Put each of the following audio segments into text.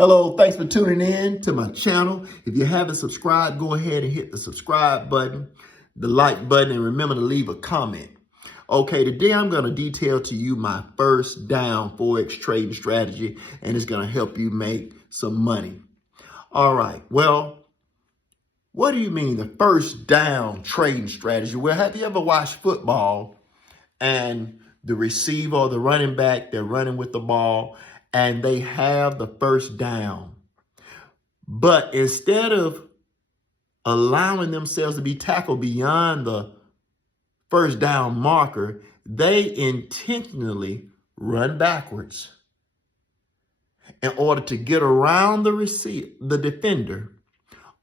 Hello, thanks for tuning in to my channel. If you haven't subscribed, go ahead and hit the subscribe button, the like button, and remember to leave a comment. Okay, today I'm going to detail to you my first down Forex trading strategy, and it's going to help you make some money. All right, well, what do you mean the first down trading strategy? Well, have you ever watched football and the receiver or the running back, they're running with the ball and they have the first down. But instead of allowing themselves to be tackled beyond the first down marker, they intentionally run backwards in order to get around the defender,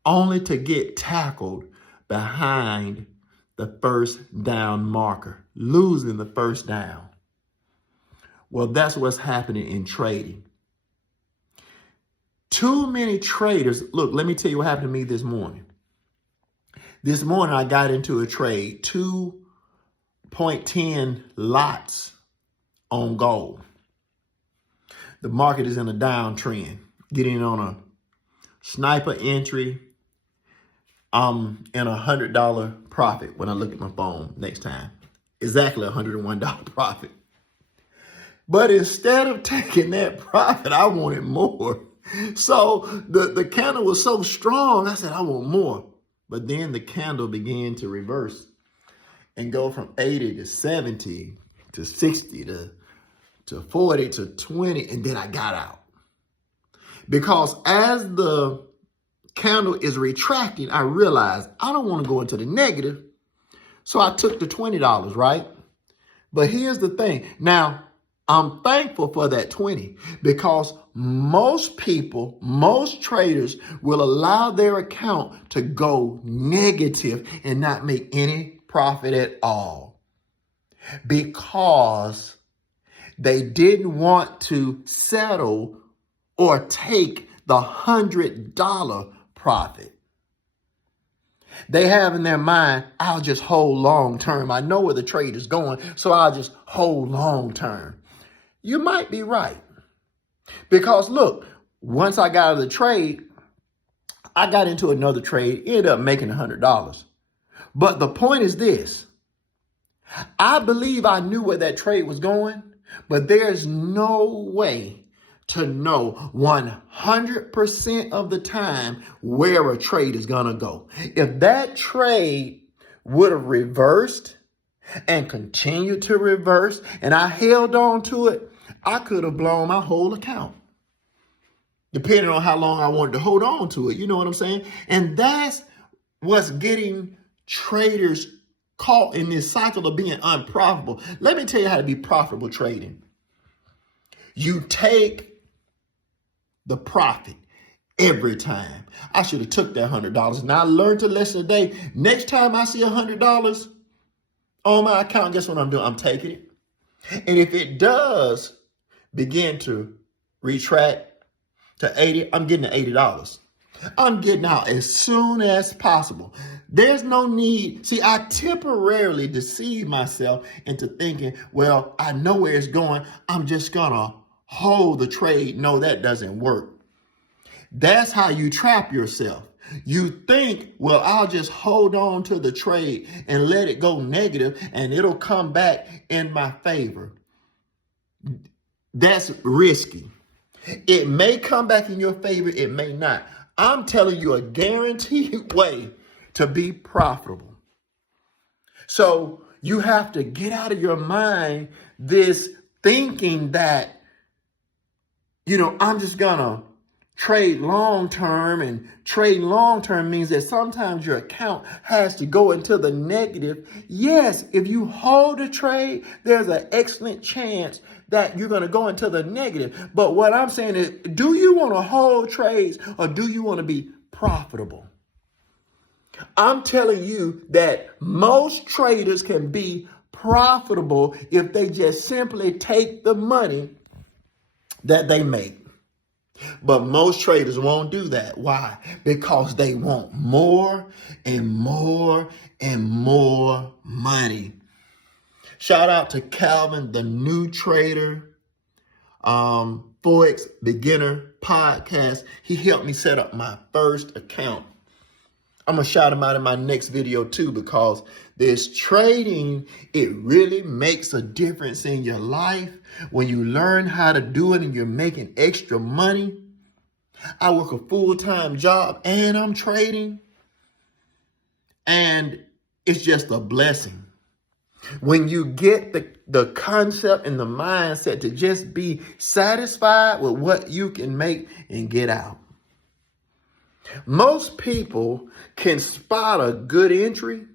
only to get tackled behind the first down marker, losing the first down. Well, that's what's happening in trading. Too many traders, look, let me tell you what happened to me this morning. This morning, I got into a trade, 2.10 lots on gold. The market is in a downtrend, getting on a sniper entry. I'm in $100 profit when I look at my phone next time. Exactly $101 profit. But instead of taking that profit, I wanted more. So the candle was so strong, I said, I want more. But then the candle began to reverse and go from 80 to 70 to 60 to 40 to 20. And then I got out. Because as the candle is retracting, I realized I don't want to go into the negative. So I took the $20, right? But here's the thing. Now, I'm thankful for that 20 because most people, most traders will allow their account to go negative and not make any profit at all because they didn't want to settle or take the $100 profit. They have in their mind, I'll just hold long term. I know where the trade is going, so I'll just hold long term. You might be right. Because look, once I got out of the trade, I got into another trade, ended up making $100. But the point is this. I believe I knew where that trade was going, but there's no way to know 100% of the time where a trade is going to go. If that trade would have reversed and continued to reverse and I held on to it, I could have blown my whole account, depending on how long I wanted to hold on to it. You know what I'm saying? And that's what's getting traders caught in this cycle of being unprofitable. Let me tell you how to be profitable trading. You take the profit every time. I should have took that $100. And I learned a lesson today. Next time I see $100 on my account, guess what I'm doing? I'm taking it. And if it does begin to retract to 80, I'm getting the $80. I'm getting out as soon as possible. There's no need. See, I temporarily deceive myself into thinking, well, I know where it's going. I'm just going to hold the trade. No, that doesn't work. That's how you trap yourself. You think, well, I'll just hold on to the trade and let it go negative and it'll come back in my favor. That's risky. It may come back in your favor. It may not. I'm telling you a guaranteed way to be profitable. So you have to get out of your mind this thinking that, I'm just going to trade long term, and trade long term means that sometimes your account has to go into the negative. Yes, if you hold a trade, there's an excellent chance that you're going to go into the negative. But what I'm saying is, do you want to hold trades or do you want to be profitable? I'm telling you that most traders can be profitable if they just simply take the money that they make. But most traders won't do that. Why? Because they want more and more and more money. Shout out to Calvin, the new trader. Forex Beginner Podcast. He helped me set up my first account. I'm going to shout him out in my next video too, because this trading, it really makes a difference in your life when you learn how to do it and you're making extra money. I work a full-time job and I'm trading, and it's just a blessing. When you get the concept and the mindset to just be satisfied with what you can make and get out. Most people can spot a good entry,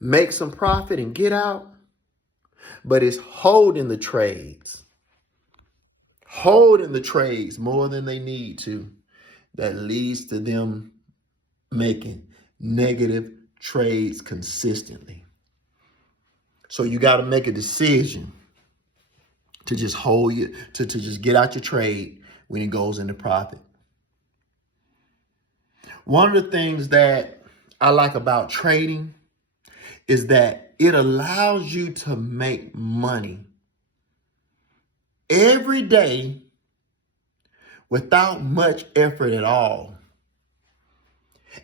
make some profit and get out, but it's holding the trades more than they need to, that leads to them making negative trades consistently. So you got to make a decision to just hold you, to just get out your trade when it goes into profit. One of the things that I like about trading is that it allows you to make money every day without much effort at all.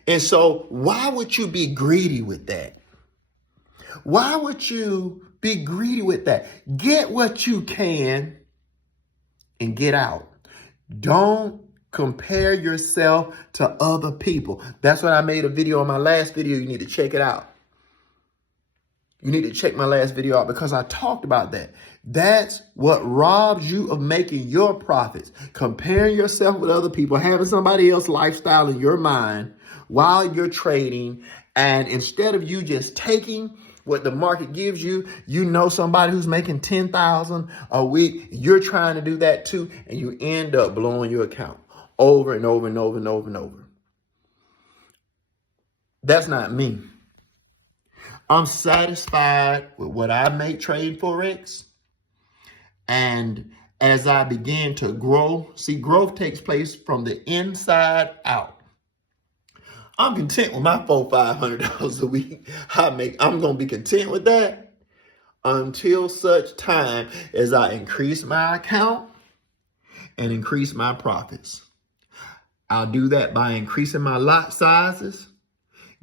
And so why would you be greedy with that? Why would you be greedy with that? Get what you can and get out. Don't compare yourself to other people. That's what I made a video on my last video. You need to check it out. You need to check my last video out because I talked about that. That's what robs you of making your profits. Comparing yourself with other people, having somebody else's lifestyle in your mind while you're trading. And instead of you just taking what the market gives you, you know somebody who's making $10,000 a week. You're trying to do that too. And you end up blowing your account over and over and over and over and over. That's not me. I'm satisfied with what I make trading Forex. And as I begin to grow, see, growth takes place from the inside out. I'm content with my $400-500 a week I make. I'm going to be content with that until such time as I increase my account and increase my profits. I'll do that by increasing my lot sizes,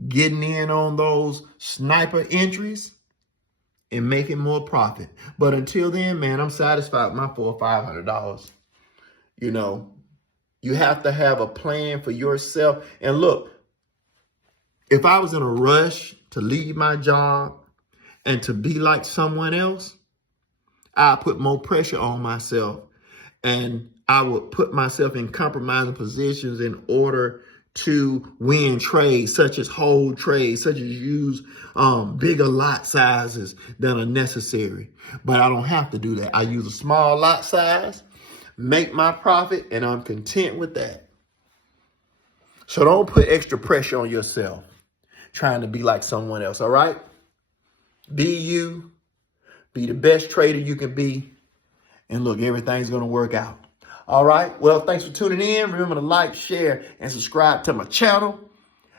getting in on those sniper entries, and making more profit. But until then, man, I'm satisfied with my $400 or $500. You know, you have to have a plan for yourself. And look, if I was in a rush to leave my job and to be like someone else, I put more pressure on myself, and I would put myself in compromising positions in order to win trades, such as hold trades, such as use bigger lot sizes than are necessary. But I don't have to do that. I use a small lot size, make my profit, and I'm content with that. So don't put extra pressure on yourself trying to be like someone else, all right? Be you. Be the best trader you can be. And look, everything's going to work out. All right. Well, thanks for tuning in. Remember to like, share, and subscribe to my channel.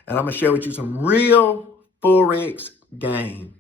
And I'm going to share with you some real Forex game.